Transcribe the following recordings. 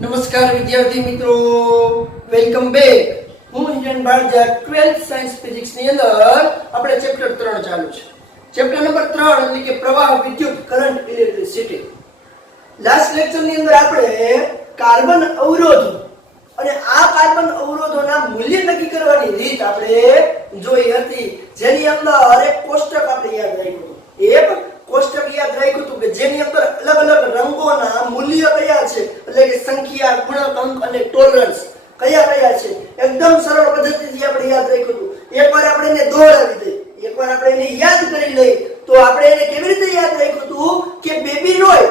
નમસ્કાર વિદ્યાર્થી મિત્રો, વેલકમ બેક. હું હિરેન બારજા 12th સાયન્સ ફિઝિક્સ ની અંદર આપણે ચેપ્ટર 3 ચાલુ છે. ચેપ્ટર નંબર 3 એટલે કે પ્રવાહ, વિદ્યુત, કરંટ, ઇલેક્ટ્રિસિટી. લાસ્ટ લેક્ચર ની અંદર આપણે કાર્બન અવરોધો અને આ કાર્બન અવરોધોના મૂલ્ય નક્કી કરવાની રીત આપણે જોઈ હતી, જેની અંદર એક કોષ્ટક આપણે યાદ રાખ્યું. એક કોષ્ટક યાદ રાખ્યું હતું કે જેની અંદર અલગ અલગ રંગોના મૂલ્ય કયા છે, એટલે કે સંખ્યા, ગુણક, અંક અને ટોલરન્સ કયા કયા છે. એકદમ સરળ પદ્ધતિથી આપણે યાદ રાખ્યું હતું. એકવાર આપણે એને દોહરાવી દઈએ, એકવાર આપણે એને યાદ કરી લઈએ તો આપણે એને કેવી રીતે યાદ રાખ્યું હતું કે બેબી રોય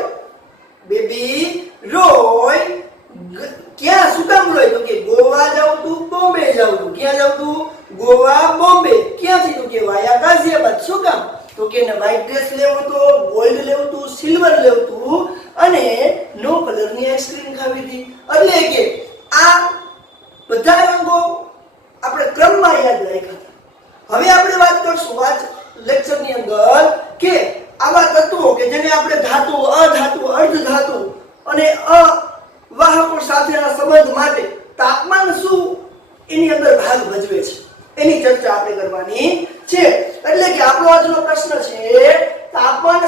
ક્યાં શું કામ રોય, તો કે ગોવા જાવ તું, બોમ્બે જાવ તું. ક્યાં જાવ તું? ગોવા, બોમ્બે. ક્યાંથી? તો કે વાયા ગાઝિયાબાદ. શું કામ? તો કે ને વ્હાઈટ ડ્રેસ લેવું તો, ગોલ્ડ લેવું તું, સિલ્વર લેવું તું અને નો કલરની આઈસ્ક્રીમ ખાવી હતી. એટલે કે આ બધા રંગો આપણે ક્રમમાં યાદ રાખ્યા. હવે આપણે વાત કરશું આ લેક્ચરની અંદર કે આવા તત્વો કે જેને આપણે ધાતુ, અધાતુ, અર્ધધાતુ અને અવાહકો સાથેના સંબંધ માટે તાપમાન શું એની અંદર ભાગ ભજવે છે, એની ચર્ચા આપણે કરવાની છે. એટલે કે આપણો આજનો પ્રશ્ન છે તાપમાન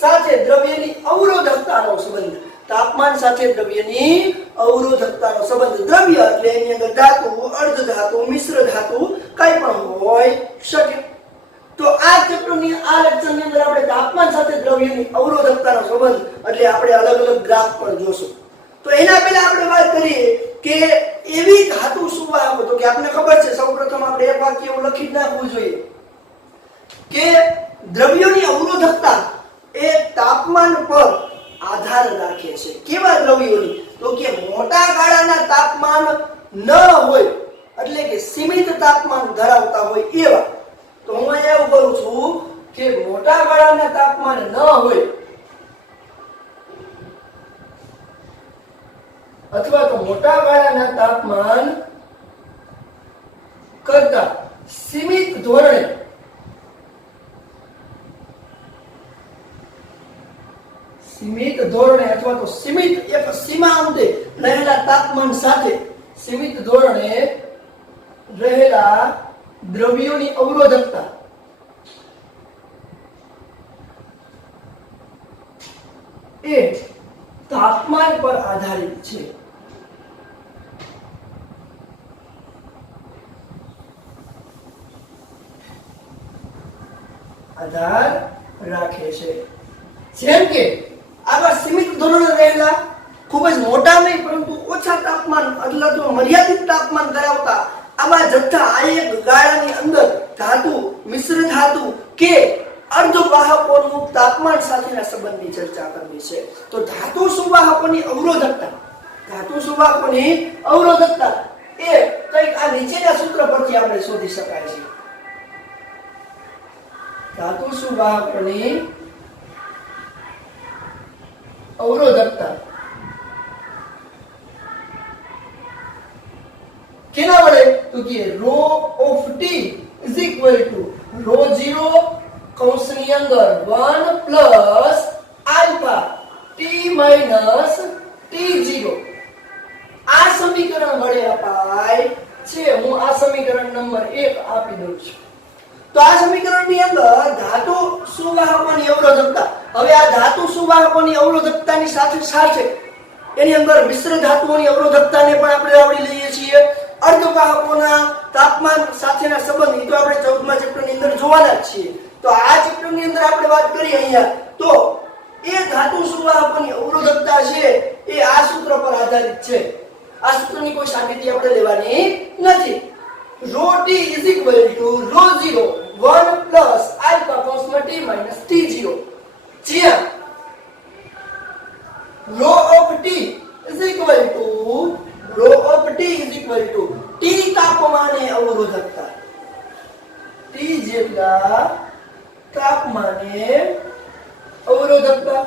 સાથે દ્રવ્યની અવરોધકતાનો સંબંધ. તાપમાન સાથે દ્રવ્યની અવરોધકતાનો સંબંધ. દ્રવ્ય એટલે એની અંદર ધાતુ, અર્ધધાતુ, મિશ્ર ધાતુ કઈ પણ હોય શકે. તો આ ચેપ્ટરની આ લેક્ચરની અંદર આપણે તાપમાન સાથે દ્રવ્યની અવરોધકતાનો સંબંધ એટલે આપણે અલગ અલગ ગ્રાફ પણ જોશું. તો એના પહેલા આપણે વાત કરીએ કે એવી ધાતુ સુવાહકો, તો કે આપણને ખબર છે સૌપ્રથમ આપણે એક વાક્ય એવું લખી નાખવું જોઈએ કે દ્રવ્યોની અવરોધકતા એ તાપમાન પર આધાર રાખે છે. કેવા દ્રવ્યોની? તો કે મોટા ગાળાના તાપમાન ન હોય, એટલે કે સીમિત તાપમાન ધરાવતા હોય એવા. તો હું અહીંયા એવું કરું છું કે મોટા ગાળાના તાપમાન ન હોય અથવા તો મોટા ગાળાના તાપમાન કરતા સીમિત ધોરણે અથવા તો સીમિત એક સીમા અંતે રહેલા તાપમાન સાથે સીમિત ધોરણે રહેલા દ્રવ્યોની અવરોધકતા એ તાપમાન પર આધારિત છે. આધાર રાખે છે. જેમ કે આવા સીમિત ધોરણે રહેલા ખૂબ જ મોટા નહીં પરંતુ ઓછા તાપમાન એટલે તો મર્યાદિત તાપમાન ધરાવતા આવા જથ્થા આ એક ગાળાની અંદર ધાતુ, મિશ્ર ધાતુ કે અર્ધવાહકોનું તાપમાન સાથેના સંબંધની ચર્ચા કરવી છે. તો ધાતુ સુવાહકોની અવરોધકતા એ કંઈક આ નીચેના સૂત્ર પરથી આપણે શોધી શકાય છે. ધાતુ સુવાહકોની અવરોધકતા કેના વડે? તો કે rho of t is equal to rho 0 કૌંસની અંદર 1 plus alpha t minus t0. આ સમીકરણ વડે અપાય છે. હું આ સમીકરણ નંબર 1 આપી દઉં છું. તો આ સમીકરણની અંદર ધાતુ સુવાહકોની અવરોધકતા, હવે આ ધાતુ સુવાહકોની અવરોધકતાની સાથે એની અંદર મિશ્ર ધાતુઓની અવરોધકતાને પણ આપણે આવડી લઈએ છીએ. અર્ધવાહકોના તાપમાન સાથેના સંબંધ તો આપણે 14મા ચેપ્ટરની અંદર જોવાના જ છીએ. તો આ ચેપ્ટરની અંદર આપણે વાત કરીએ અહીંયા તો એ ધાતુ સુવાહકોની અવરોધકતા છે એ આ સૂત્ર પર આધારિત છે. આ સૂત્રની કોઈ સાબિતી આપણે લેવાની નથી. rho t is equal to rho 0 1 plus alpha cosma t minus t0, જ્યાં rho of t is equal to t તાપમાને અવરોધકતા, t જેટલા તાપમાને અવરોધકતા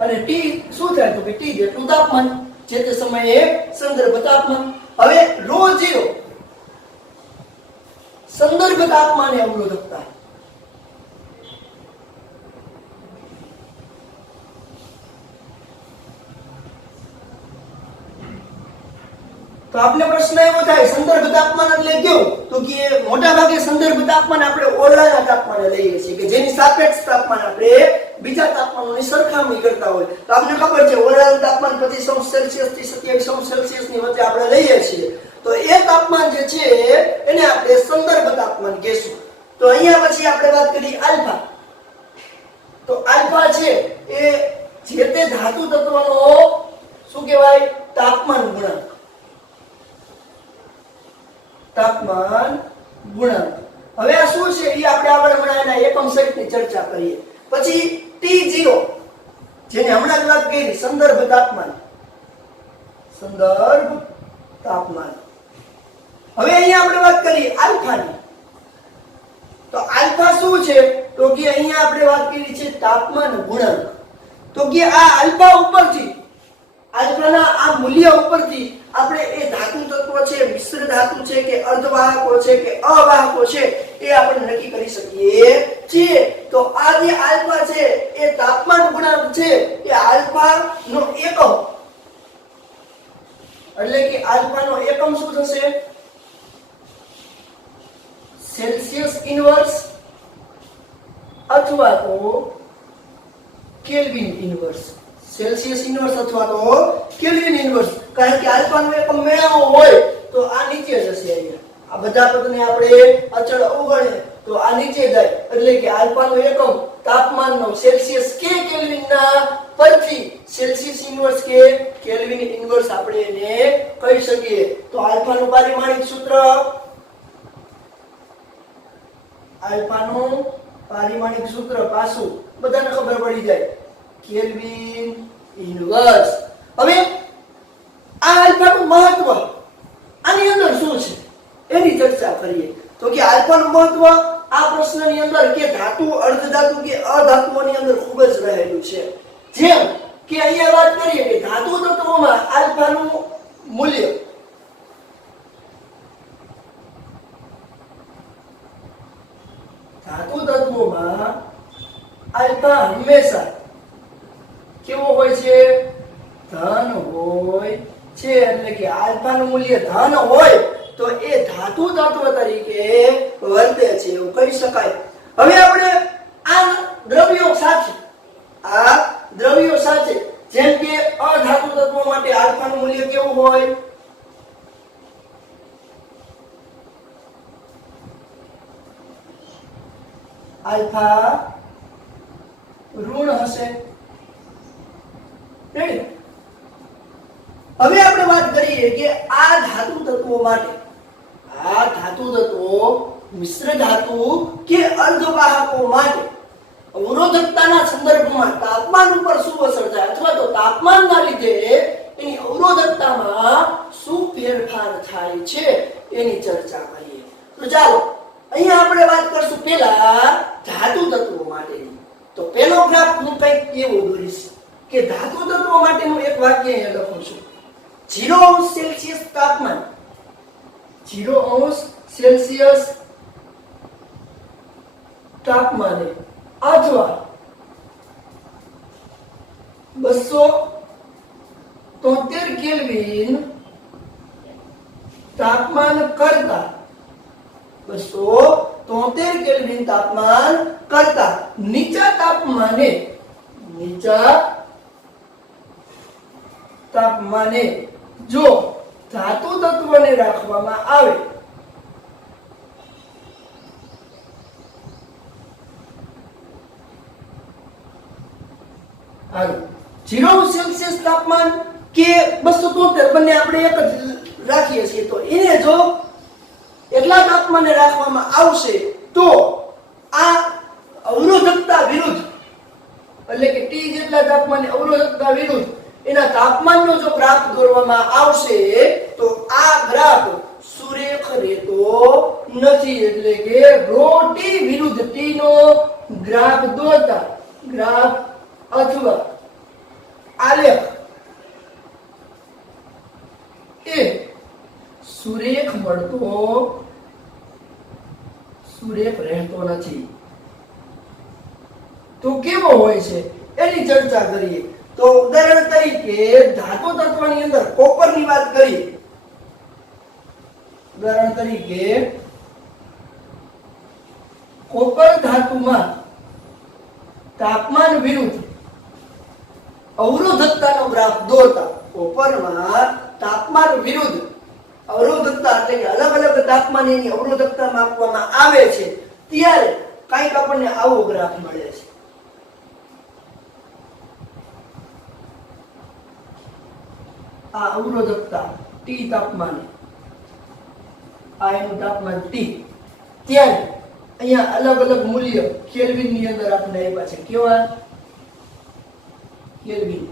અને t શું થાય? તો કે t જેટલું તાપમાન, જે તે સમયે સંદર્ભ તાપમાન. હવે rho 0 સંદર્ભ તાપમાને અવરોધકતા તો આપણે પ્રશ્ન એવો થાય સંદર્ભ તાપમાન એટલે કેવું? તો કે મોટા ભાગે સંદર્ભ તાપમાન આપણે ઓરડાના તાપમાને લઈએ છીએ કે જેની સાપેક્ષ તાપમાન આપણે બીજા તાપમાનોની સરખામણી કરતા હોય. તો આપણે ખબર છે ઓરડાનું તાપમાન 25 સેલ્સિયસ થી 27 સેલ્સિયસ ની વચ્ચે આપણે લઈએ છીએ. તો એ તાપમાન જે છે એને આપણે સંદર્ભ તાપમાન કહેશું. તો અહીંયા પછી આપણે વાત કરીએ આલ્ફા. તો આલ્ફા છે એ જે તે ધાતુ તત્વનો શું કહેવાય? તાપમાન ગુણાંક. તાપમાન ગુણાંક. હવે આ શું છે એ આપણે આગળ ભણાવેલા એકમ સહિતની ચર્ચા કરીએ. પછી T0 જેને હમણાં જ વાત કરી સંદર્ભ તાપમાન. સંદર્ભ તાપમાન. હવે અહીંયા આપણે વાત કરીએ આલ્ફાની. તો આલ્ફા શું છે? તો કે અહીંયા આપણે વાત કરી છે તાપમાન ગુણાંક. તો કે આ આલ્ફા ઉપરથી આલ્ફાના આ મૂલ્ય ઉપરથી આપણે એ ધાતુ તત્વ છે, મિશ્ર ધાતુ છે કે અર્ધવાહકો છે કે અવાહકો છે એ આપણે નક્કી કરી શકીએ છીએ. તો આ જે આલ્ફા છે એ તાપમાન ગુણાંક છે એ આલ્ફા નો એકમ એટલે કે આલ્ફા નો એકમ શું થશે? સેલ્સિયસ ઇન્વર્સ અથવા તો કેલ્વિન ઇન્વર્સ. સેલ્સિયસ ઇન્વર્સ અથવા તો કેલ્વિન ઇન્વર્સ. કારણ કે આલ્ફા નો એકમ મેળવવો હોય તો આ નીચે જશે. અહીંયા આ બધા પદને આપણે અચળ અવગણીએ તો આ નીચે જાય. એટલે કે આલ્ફા નો એકમ તાપમાનનો સેલ્સિયસ કે કેલ્વિન ના પરથી સેલ્સિયસ ઇન્વર્સ કે કેલ્વિન ઇન્વર્સ આપણે એને કહી શકીએ. તો આલ્ફા નું પારિમાણિક સૂત્ર, આલ્ફાનું પારિમાણિક સૂત્ર પાછું બધાને ખબર પડી જાય કેલ્વિન ઇન્વર્સ. હવે આ આલ્ફાનું મહત્વ આની અંદર શું છે એની ચર્ચા કરીએ. તો કે આલ્ફાનું મહત્વ આ પ્રશ્નની અંદર કે ધાતુ અર્ધધાતુ કે અધાતુઓની અંદર ખૂબ જ રહેલું છે. જેમ કે અહીંયા વાત કરીએ કે ધાતુ તત્વોમાં આલ્ફાનું મૂલ્ય ધાતુ તત્વોમાં આલ્ફા હંમેશા કેવો હોય છે? ધન હોય છે. એટલે કે આલ્ફાનું મૂલ્ય ધન હોય તો એ ધાતુ તત્વ તરીકે વર્તે છે એવું કહી શકાય. હવે આપણે આ દ્રવ્યો સાથે જેમ કે અધાતુ તત્વો માટે આલ્ફાનું મૂલ્ય કેવું હોય? આલ્ફા ઋણ હશે. હવે આપણે વાત કરીએ કે આ ધાતુ તત્વો માટે આ ધાતુ તત્વો મિશ્ર ધાતુ કે અર્ધવાહકો માટે અવરોધકતાના સંદર્ભમાં તાપમાન ઉપર શું અસર થાય અથવા તો તાપમાનના લીધે એની અવરોધકતામાં શું ફેરફાર થાય છે એની ચર્ચા કરીએ. તો ચાલો અહીંયા આપણે વાત કરશું પહેલા ધાતુ તત્વો માટેની. તો પહેલો ગ્રાફ હું કંઈક એવો દોરીશ કે ધાતુ તત્વો માટેનું એક વાક્ય અહીંયા લખું છું. 0° સેલ્સિયસ તાપમાન 0° સેલ્સિયસ તાપમાને અથવા 273 કેલ્વિન તાપમાન કરતા 273 કેલ્વિન તાપમાન કરતા નીચા તાપમાને જો ધાતુ તત્વને રાખવામાં આવે હાલો 0 સેલ્સિયસ તાપમાન કે 273 બંને આપણે એક જ રાખીએ છીએ. તો એને જો એટલા તાપમાને રાખવામાં આવશે તો આ અવરોધકતા વિરુદ્ધ એટલે કે T જેટલા તાપમાને અવરોધકતા વિરુદ્ધ એના તાપમાનનો જો ગ્રાફ દોરવામાં આવશે તો આ ગ્રાફ સુરેખ રહેતો નથી. એટલે કે ρT વિરુદ્ધ T નો ગ્રાફ દોરતા ગ્રાફ અથવા આલેખ એ સુરેખ રહેતો નથી. તો કેવો હોય છે એની ચર્ચા કરીએ. તો ઉદાહરણ તરીકે ધાતુ તત્વની અંદર કોપરની વાત કરીએ ઉદાહરણ તરીકે કોપર ધાતુમાં તાપમાન વિરુદ્ધ અવરોધકતાનો ગ્રાફ દોરતા, કોપરમાં તાપમાન વિરુદ્ધ અવરોધકતા એટલે કે અલગ અલગ તાપમાને એની અવરોધકતા માપવામાં આવે છે ત્યારે કંઈક આપણને આવો ગ્રાફ મળે છે. આ અવરોધકતા T તાપમાન, આ એનું તાપમાન T, ત્યારે અહીંયા અલગ અલગ મૂલ્ય કેલ્વિન ની અંદર આપણે આપ્યા છે. કેવા? કેલ્વિન.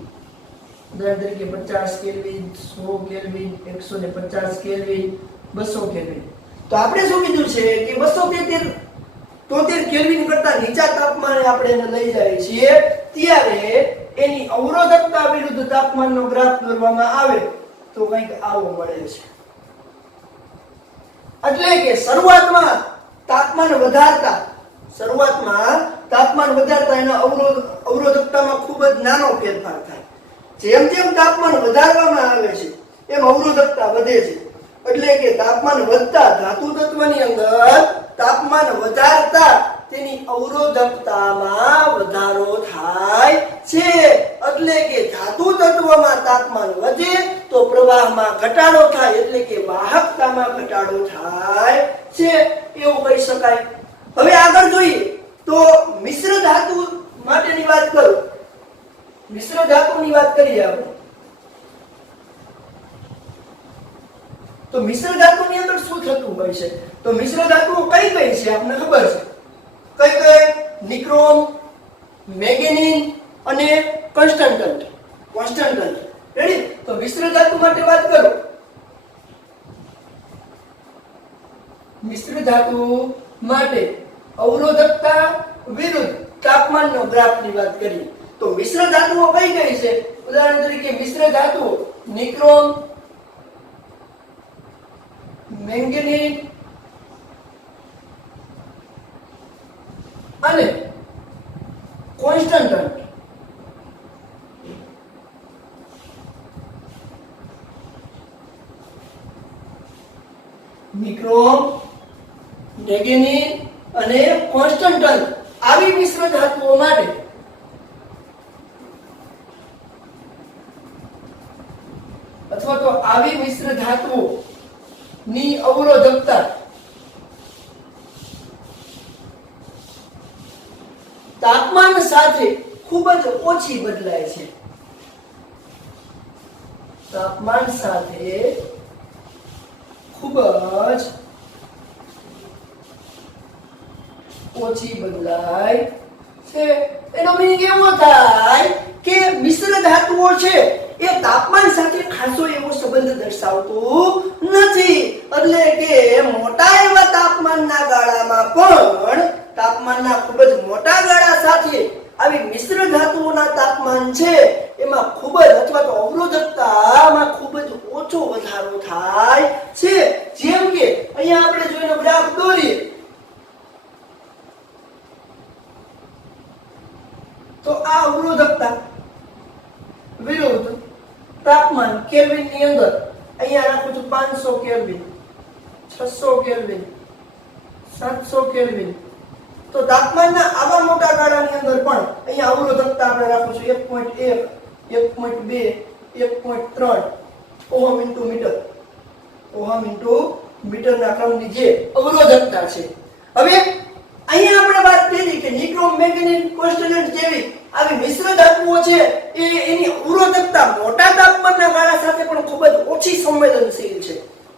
ઉદાહરણ તરીકે 50 કેલ્વિન, 100 કેલ્વિન, 150 કેલ્વિન, 200 કેલ્વિન. તો આપણે શું કીધું છે કે 273 કેલ્વિન કરતા નીચા તાપમાને આપણે એને લઈ જઈએ છીએ ત્યારે એની અવરોધકતા વિરુદ્ધ તાપમાનનો ગ્રાફ દોરવામાં આવે તો કંઈક આવો મળે છે. એટલે કે શરૂઆતમાં તાપમાન વધારતા એના અવરોધકતામાં ખૂબ જ નાનો ફેરફાર થાય. જેમ જેમ તાપમાન વધારવામાં આવે છે એમ અવરોધકતા વધે છે. એટલે કે તાપમાન વધતા ધાતુ તત્વની અંદર તાપમાન વધારતા તેની અવરોધકતામાં વધારો થાય છે. એટલે કે ધાતુ તત્વમાં તાપમાન વધે તો પ્રવાહમાં ઘટાડો થાય, એટલે કે વાહકતામાં ઘટાડો થાય છે, એવું કહી શકાય. હવે આગળ જોઈએ તો મિશ્ર ધાતુ માટેની વાત કરું. મિશ્ર ધાતુની વાત કરીએ આપણે તો મિશ્ર ધાતુની અંદર શું થતું હોય છે? તો મિશ્ર ધાતુઓ કઈ કઈ છે આપણને ખબર છે? કઈ? નિક્રોમ, મેંગેનીઝ અને કોન્સ્ટન્ટન્ટ. રેડી? તો મિશ્ર ધાતુ માટે વાત કરું. મિશ્ર ધાતુ માટે અવરોધકતા વિરુદ્ધ તાપમાનનો ગ્રાફની વાત કરીએ તો મિશ્ર ધાતુઓ કઈ કઈ છે? ઉદાહરણ તરીકે મિશ્ર ધાતુઓ નિક્રોમ, મેંગેનીઝ અને કોન્સ્ટન્ટન્ટ. નિક્રોમ, મેંગેનીઝ અને કોન્સ્ટન્ટન્ટ આવી મિશ્ર ધાતુઓ માટે અથવા તો આવી મિશ્ર ધાતુઓ ની અવરોધકતા તાપમાન સાથે ખૂબ જ ઓછી બદલાય છે. તાપમાન સાથે ખૂબ જ ઓછી બદલાય છે. એનો મીનિંગ એવો થાય કે મિશ્ર ધાતુઓ છે એ તાપમાન સાથે ખાસો એવો સંબંધ દર્શાવતું નથી. એટલે કે મોટા એવા તાપમાનના ગાળામાં પણ તાપમાનના ખૂબ જ મોટા ગાળા સાથે આવી મિશ્ર ધાતુઓના તાપમાન છે એમાં ખૂબ જ અથવા તો અવરોધકતામાં ખૂબ જ ઓછો વધારો થાય છે. જેમ કે અહીંયા આપણે જોઈનો ગ્રાફ દોરીએ તો આ અવરોધકતા વિરુદ્ધ તાપમાન કેલ્વિન ની અંદર અહીંયા રાખું છું 500 કેલ્વિન, 600 કેલ્વિન, 700 કેલ્વિન. તો તાપમાનના આવા મોટા ગાળાની અંદર પણ અહીંયા અવરોધકતા આપણે રાખું છું 1.1, 1.2, 1.3 ohm into metre. Ohm into મીટરના ક્રમની જે અવરોધકતા છે. હવે અહીંયા આપણે વાત કરી કે નિક્રોમ, મેંગેનીઝ, કોન્સ્ટન્ટન્ટ જેવી આવી મિશ્ર ધાતુઓ છે એની અવરોધકતા મોટા તાપમાનના ગાળા સાથે પણ ખૂબ જ ઓછી સંવેદનશીલ છે.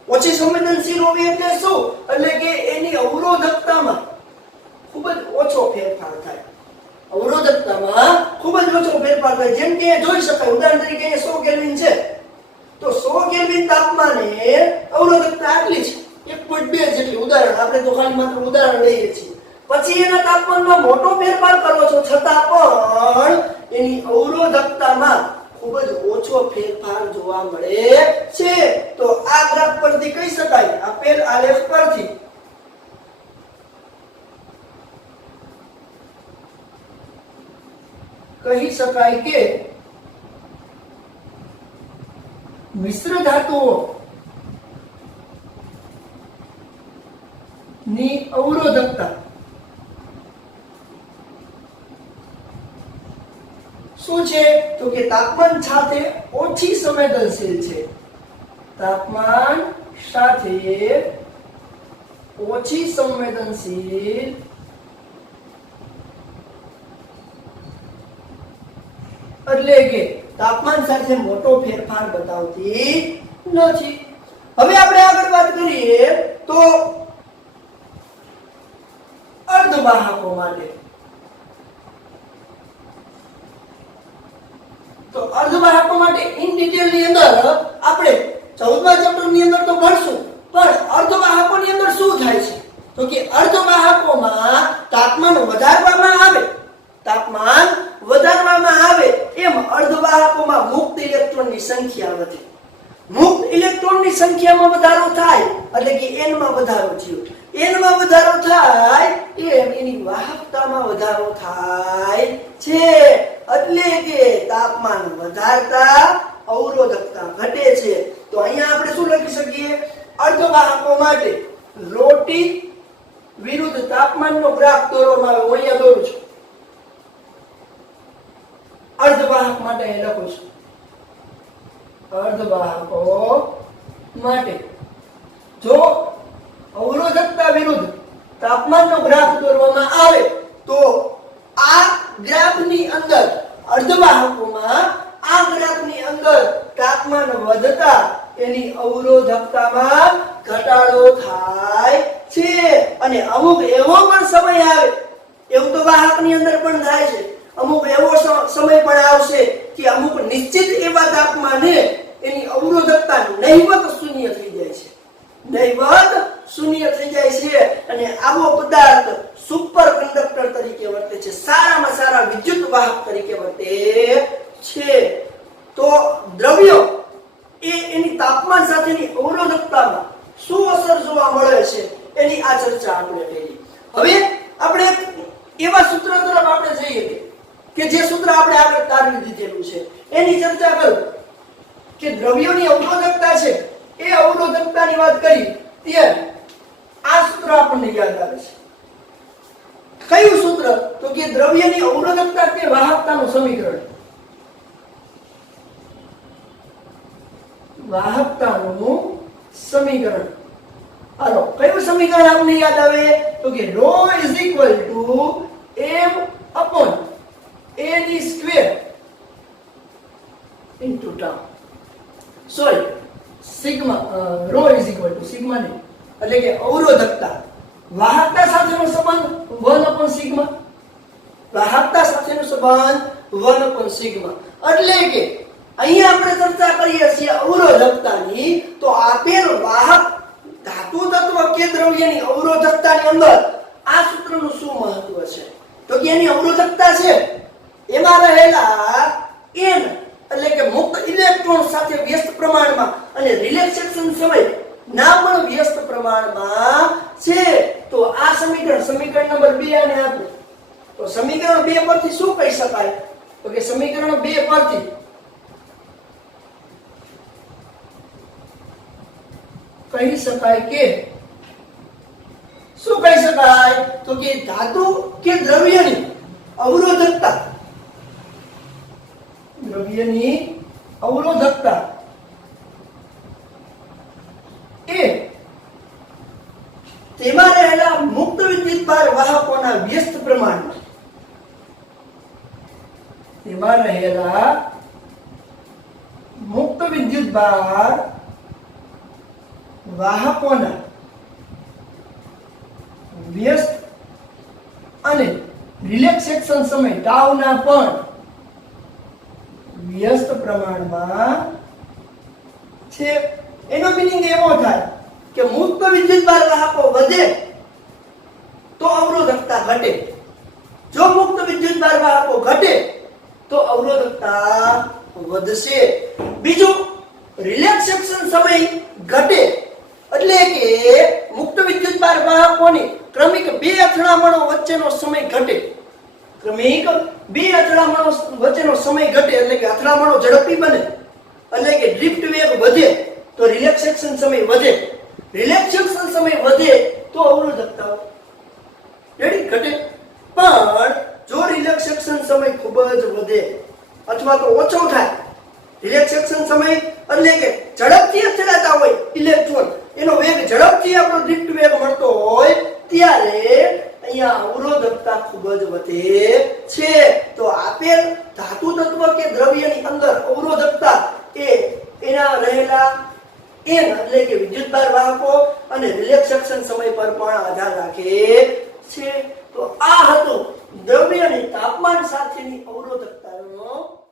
ઓછી સંવેદનશીલ હોવી એટલે શું? એટલે કે એની અવરોધકતામાં ખૂબ જ ઓછો ફેરફાર થાય. અવરોધકતામાં ખૂબ જ ઓછો ફેરફાર થાય. જેમ કે જોઈ શકાય ઉદાહરણ તરીકે 100 કેલ્વિન છે તો 100 કેલ્વિન તાપમાને અવરોધકતા આટલી છે 1.2 જેટલી. ઉદાહરણ આપણે તો ખાલી માત્ર ઉદાહરણ લઈએ છીએ. પછી એના તાપમાનમાં મોટો ફેરફાર કરો છો છતાં પણ એની અવરોધકતામાં ખૂબ જ ઓછો ફેરફાર જોવા મળે છે. તો આ ગ્રાફ પરથી કહી શકાય, આપેલ આલેખ પરથી કહી શકાય કે મિશ્ર ધાતુઓ ની અવરોધકતા શું છે તો કે તાપમાન સાથે ઓછી સંવેદનશીલ છે. તાપમાન સાથે ઓછી સંવેદનશીલ એટલે કે તાપમાન સાથે મોટો ફેરફાર બતાવતી નથી. હવે આપણે આગળ વાત કરીએ તો અર્ધવાહકો માટે. તો અર્ધવાહકો માટે ઇન ડિટેલ ની અંદર આપણે 14મા ચેપ્ટર ની અંદર તો ભણશું, પણ અર્ધવાહકોની અંદર શું થાય છે તો કે અર્ધવાહકોમાં તાપમાન વધારવામાં આવે એમ અર્ધવાહકોમાં મુક્ત ઇલેક્ટ્રોનની સંખ્યા વધે. મુક્ત ઇલેક્ટ્રોનની સંખ્યામાં વધારો થાય એટલે કે n માં વધારો થયો. n માં વધારો થાય એમ એની વાહકતામાં વધારો થાય છે. એટલે કે તાપમાન વધારતા અવરોધકતા ઘટે છે. તો અહીંયા આપણે શું લખી શકીએ? અર્ધવાહકો માટે ρT વિરુદ્ધ તાપમાનનો ગ્રાફ દોરવામાં આવે. હું અહીંયા દોરું છું. અર્ધવાહક માટે અહીં લખું છું. અર્ધવાહકો માટે જો અવરોધકતા વિરુદ્ધ તાપમાનનો ગ્રાફ દોરવામાં આવે તો આ ગ્રાફની અંદર અર્ધવાહકોમાં આ ગ્રાફની અંદર તાપમાન વધતા એની અવરોધકતામાં ઘટાડો થાય છે. અને અમુક એવો પણ સમય આવે, એવું તો વાહકની અંદર પણ થાય છે, અમુક એવો સમય પણ આવશે કે અમુક નિશ્ચિત એવા તાપમાને એની અવરોધકતા નહિવત શૂન્ય થઈ જાય છે. અને આવો પદાર્થ સુપર કંડક્ટર તરીકે વર્તે છે, સારામાં સારા વિદ્યુત વાહક તરીકે વર્તે છે. તો દ્રવ્ય એની તાપમાન સાથેની અવરોધકતામાં શું અસર જોવા મળે છે એની આ ચર્ચા આપણે કરી. હવે આપણે એવા સૂત્ર તરફ આપણે જઈએ કે જે સૂત્ર આપણે આગળ તારવી દીધેલું છે એની ચર્ચા કરું કે દ્રવ્યોની અવરોધકતા છે. એ અવરોધકતાની વાત કરી ત્યારે આ સૂત્ર આપણને યાદ આવે છે. કયું સૂત્ર તો કે દ્રવ્યની અવરોધકતા કે વાહકતાનું સમીકરણ. વાહકતાનું સમીકરણ. હાલો, કયું સમીકરણ આપણને યાદ આવે તો કે ρ m upon a ની square into τ. Sorry, sigma ρ sigma ને એટલે કે અવરોધકતા. વાહકતા સાથેનો સંબંધ 1 સિગ્મા. વાહકતા સાથેનો સંબંધ 1 સિગ્મા. એટલે કે અહીંયા આપણે ચર્ચા કરીએ છીએ અવરોધકતાની. તો આપેલ વાહક ધાતુ તત્વ કે દ્રવ્યની અવરોધકતાની અંદર આ સૂત્રનું શું મહત્વ છે તો કે એની અવરોધકતા છે એમાં રહેલા n એટલે કે મુક્ત ઇલેક્ટ્રોન સાથે વ્યસ્ત પ્રમાણમાં અને રિલેક્સેશન સમય ના પણ વ્યસ્ત પ્રમાણમાં છે. તો આ સમીકરણ નંબર 2 આને આપો તો સમીકરણ 2 પરથી શું કહી શકાય તો કે સમીકરણ 2 પરથી કહી શકાય કે શું કહી શકાય તો કે ધાતુ કે દ્રવ્યની અવરોધકતા એ તેમાં રહેલા મુક્ત વિદ્યુતભાર વાહકોના વ્યસ્ત પ્રમાણમાં મુક્ત વિદ્યુતભાર વાહકોના વ્યસ્ત અને રિલેક્સેશન સમય ટાઉના પણ વ્યસ્ત પ્રમાણમાં છે. એનો મીનિંગ એવો થાય કે મુક્ત વિદ્યુતભાર વાહકો વધે તો અવરોધકતા ઘટે, જો મુક્ત વિદ્યુતભાર વાહકો ઘટે તો અવરોધકતા વધશે. બીજું, રિલેક્સેશન સમય ઘટે એટલે કે મુક્ત વિદ્યુતભાર વાહકોની ક્રમિક 2 અથડામણો વચ્ચેનો સમય ઘટે. ક્રમિક 2 અથડામણો વચ્ચેનો સમય ઘટે એટલે કે અથડામણો ઝડપી બને એટલે કે ડ્રિફ્ટ વેગ વધે તો રિલેક્સેશન સમય વધે. રિલેક્સેશન સમય વધે તો અવરોધકતા વધે અથવા તો ઓછો થાય, રિલેક્સેશન સમય એટલે કે ઝડપથી અથડાતા હોય ઇલેક્ટ્રોન, એનો વેગ ઝડપથી આપણો દીપ્ત વેગ મળતો હોય ત્યારે અહીંયા અવરોધકતા ખૂબ જ વધે છે. તો આપેલ ધાતુ તત્વ કે દ્રવ્યની અંદર અવરોધકતા એ એના રહેલા n એટલે કે વિદ્યુતભાર વાહકો અને રિલેક્સેશન સમય પર પણ આધાર રાખે છે. તો આ હતું દ્રવ્યની તાપમાન સાથેની અવરોધકતાનો